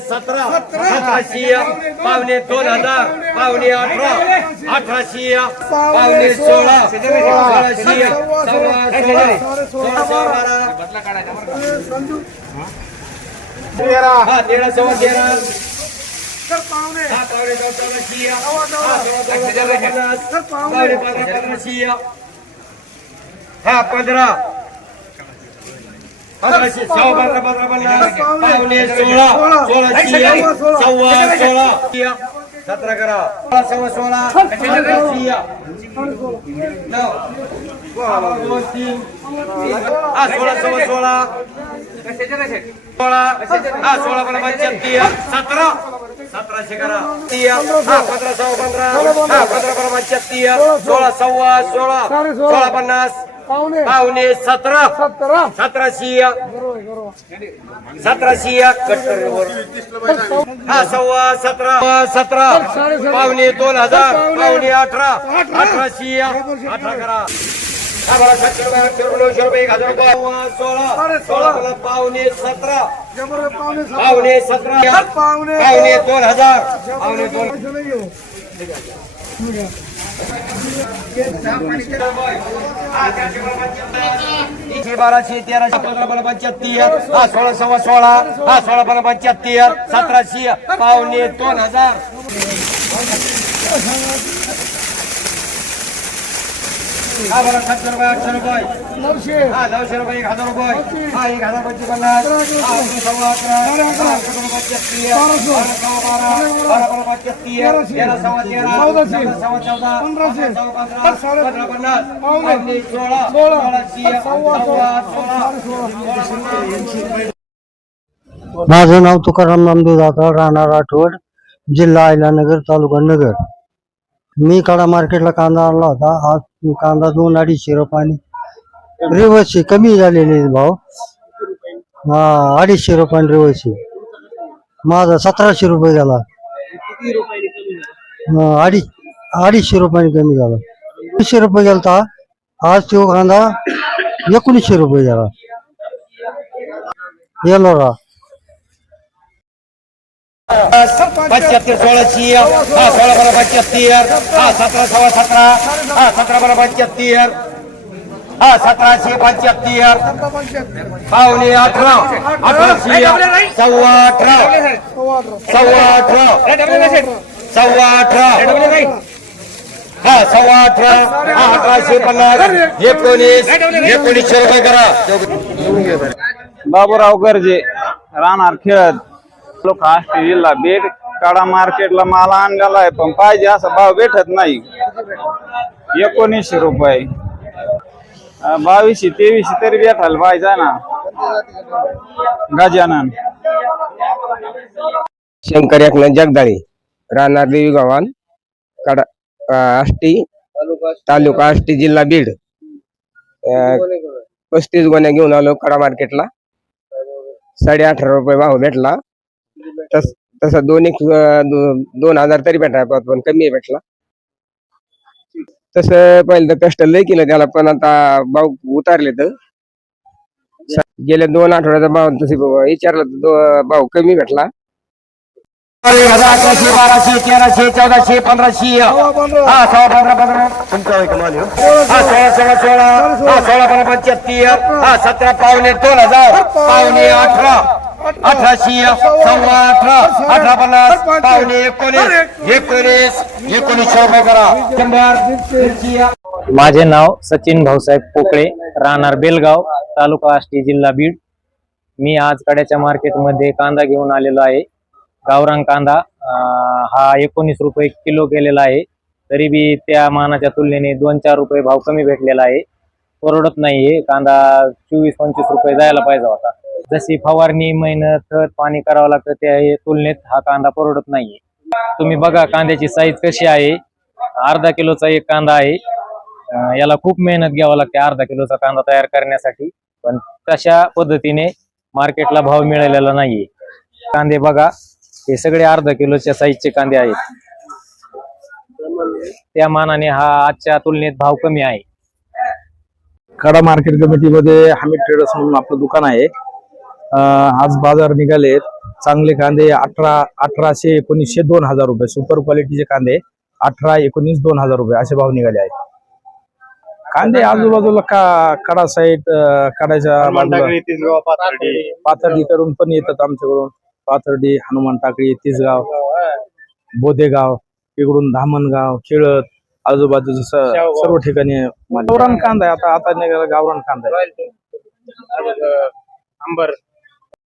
सतरा सतराशे पावणे दोन हजार पावणे अठरा अठराशे पावणे सोळा सोळाशे सोळा सोळा बारा तेरा हा तेरा सव्वा तेरा पावणे हा पावणे पंधरा पंधराशे हा पंधरा पंधराशे सव्वा पंधरा पंधरा पन्नास पावणे सोळा सोळाशे सव्वा सोळा सतरा करा सोळा सव्वा सोळा सतराशे नऊ दोन तीन हा सोळा सव्वा सोळा सोळा हा सोळा पंधरा पंच्याहत्तर सतरा सतराशे करा तीन, हा पंधरा सव्वा पंधरा हा पंधरा पंधरा पंच्याहत्तर सोळा सव्वा सोळा सोळा पन्नास पावणे पावणे सतरा. सतरा. सतराशे. सतराशे कट्टर हा सव्वा सतरा. सतरा. पावणे दोन हजार. पावणे अठरा. अठराशे. अठरा करा. हा सत्तर नऊशे रुपये, एक हजार रुपये, सोळा. सोळा. पावणे सतरा. पावणे सतरा. पावणे दोन हजार. पावणे दोन. बाराशे तेराशे पंधरा पंधरा पंच्याहत्तर. हा सोळा सव्वा सोळा. हा सोळा पंधरा पंच्याहत्तर. सतराशे. पावणे दोन हजार. हा बरं सातशे रुपये आठशे रुपये. नऊशे. हा नऊशे रुपये एक हजार रुपये. हा एक हजार पंचवीस पन्नास हा अकरा सव्वा अकरा. हा अकरा पंच्याहत्तर बारा सव्वा बारा. बारा पंधरा पंच्याहत्तर तेरा सव्वा तेरा चौदाशे. चौदा सव्वा चौदा पंधराशे. पंधरा सव्वा पंधरा पंधरा. पन्नास. पावणे. पावणे सोळा. सोळा. सोळाशे सव्वा सव्वा सोळा. सोळा. सोळा. माझं नाव तुकाराम नामदेव जाधव राहणार आठवड जिल्हा अहिलानगर तालुका नगर. मी कडा मार्केटला कांदा आणला होता. आज कांदा दोन अडीचशे रुपयाने. रेवशी कमी झालेले भाव. हा अडीचशे रुपयाने रेवशी माझा सतराशे रुपये झाला. अडीच अडीचशे रुपयाने कमी झाला. वीसशे रुपये गेला आज तो कांदा एकोणीसशे रुपये झाला. येलोरा पंच्याहत्तर सोळाशे हा सोळा बारा पंच्याहत्तर हा सतरा सोळा सतरा हा सतरा बारा पंच्याहत्तर हा सतराशे पंच्याहत्तर पावणे अठरा अठराशे सव्वा अठरा सव्वा अठरा सव्वा अठरा हा सव्वा अठरा हा अठराशे पन्नास एकोणीस एकोणीसशे रुपये करा. बाबूराव गर्जे राहणार खेळत लोक आष्टी जिल्हा बीड काडा मार्केटला माल आणलेला आहे पण पाहिजे असा भाव भेटत नाही. एकोणीसशे रुपये. बावीसशे तेवीसशे तरी भेटायला पाहिजे ना. गजानन. शंकर एकनाथ जगदाळे राहणार देवी गावान कडा आष्टी तालुका आष्टी जिल्हा बीड. पस्तीस गोण्या घेऊन आलो कडा मार्केटला साडे अठरा रुपये भाव भेटला. तस तसं दोन एक दोन हजार तरी भेटायला पण कमी भेटला. तसं पहिलं तर कष्ट लय केलं त्याला पण आता भाव उतारले तर गेल्या दोन आठवड्याचा भाव तसे विचारलं भाव कमी भेटला. अकराशे बाराशे तेराशे चौदाशे पंधराशे. हा सोळा पंधरा पंधरा. तुमचा आहे का माल ह्यो? हा सोळा सोळा सोळा. हा सोळा पंधरा पंच्याहत्तर. हा सतरा पावणे दोन हजार. पावणे अठरा. अठराशे सव्वा अठरा अठरा पन्नास पावणे एकोणीस एकोणीस एकोणीसशे रुपये करा शंभर माझे नाव सचिन भाऊसाहेब पोकळे राहणार बेलगाव तालुका आष्टी जिल्हा बीड. मी आज कड्याच्या मार्केटमध्ये कांदा घेऊन आलेलो आहे. गावरान कांदा हा एकोणीस रुपये किलो केलेला आहे. तरी बी त्या मानाच्या तुलनेने दोन चार रुपये भाव कमी भेटलेला आहे. परवडत नाहीये. कांदा चोवीस पंचवीस रुपये जायला पाहिजे होता. जशी फवारणी मेहनत खत पाणी करावं लागतं त्या तुलनेत हा कांदा परवडत नाहीये. तुम्ही बघा कांद्याची साईज कशी आहे. अर्धा किलोचा एक कांदा आहे. याला खूप मेहनत घ्यावं लागते अर्धा किलोचा कांदा तयार करण्यासाठी. पण तशा पद्धतीने मार्केटला भाव मिळालेला नाहीये. कांदे बघा हे सगळे अर्धा किलोच्या साईजचे कांदे आहेत. त्या मानाने हा आजच्या तुलनेत भाव कमी आहे. कडा मार्केट कमिटीमध्ये हमी ट्रेडर्स म्हणून आपलं दुकान आहे. आज बाजार निघाले. चांगले कांदे अठरा अठराशे एकोणीसशे दोन हजार रुपये. सुपर क्वालिटीचे कांदे अठरा एकोणीस दोन हजार रुपये. असे भाव निघाले आहेत. कांदे आजूबाजूला का कडा साईड कडाच्या बाजूला. पाथर्डीकडून पण येतात आमच्याकडून. पाथर्डी हनुमान टाकळी तिसगाव बोदेगाव इकडून धामणगाव खेळत आजूबाजूचे स- सर्व ठिकाणी गावरान कांदा आहे. आता आता निघाला गावरान कांदा आहे.